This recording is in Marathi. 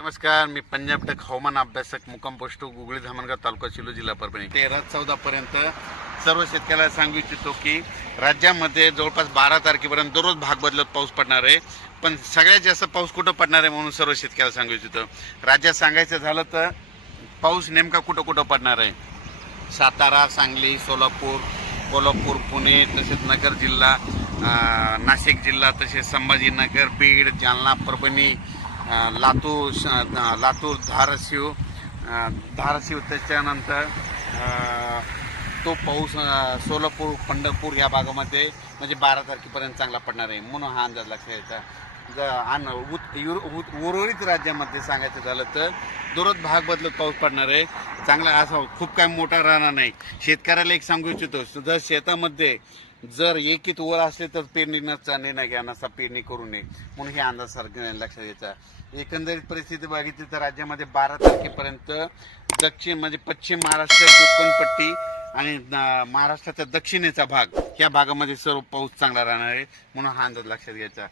नमस्कार मी पंजाब टक हवामान अभ्यासक मुक्काम पोस्ट गुगळी धामणगाव तालुका शिलो जिल्हा परभणी. तेरा चौदा पर्यंत सर्व शेतकऱ्याला सांगू इच्छितो की राज्यामध्ये जवळपास बारा तारखेपर्यंत दररोज भाग बदलत पाऊस पडणार आहे. पण सगळ्यात जास्त पाऊस कुठं पडणार आहे म्हणून सर्व शेतकऱ्याला सांगू इच्छितो. राज्यात सांगायचं झालं तर पाऊस नेमका कुठं कुठं पडणार आहे? सातारा सांगली सोलापूर कोल्हापूर पुणे तसेच नगर जिल्हा नाशिक जिल्हा तसेच संभाजीनगर बीड जालना परभणी लातूर श- लातूर धाराशिव धाराशिव त्याच्यानंतर तो पाऊस सोलापूर पंढरपूर या भागामध्ये म्हणजे बारा तारखेपर्यंत चांगला पडणार आहे. म्हणून हा अंदाज लक्षात यायचा आणि उत- उत- उर्वरित राज्यामध्ये सांगायचं झालं तर दररोज भाग बदलत पाऊस पडणार आहे. चांगला असा खूप काय मोठा राहणार नाही. शेतकऱ्याला एक सांगू इच्छितो सुद्धा शेतामध्ये जर एकीत वर असले तर पेरणीचा निर्णय घ्या नसा पेरणी करू नये. म्हणून हे अंदाज सारखं लक्षात घ्यायचा एकंदरीत परिस्थिती बघितली तर राज्यामध्ये बारा तारखेपर्यंत दक्षिण म्हणजे पश्चिम महाराष्ट्र कोकणपट्टी आणि महाराष्ट्राचा दक्षिणेचा भाग या भागामध्ये सर्व पाऊस चांगला राहणार आहे. म्हणून हा अंदाज लक्षात घ्यायचा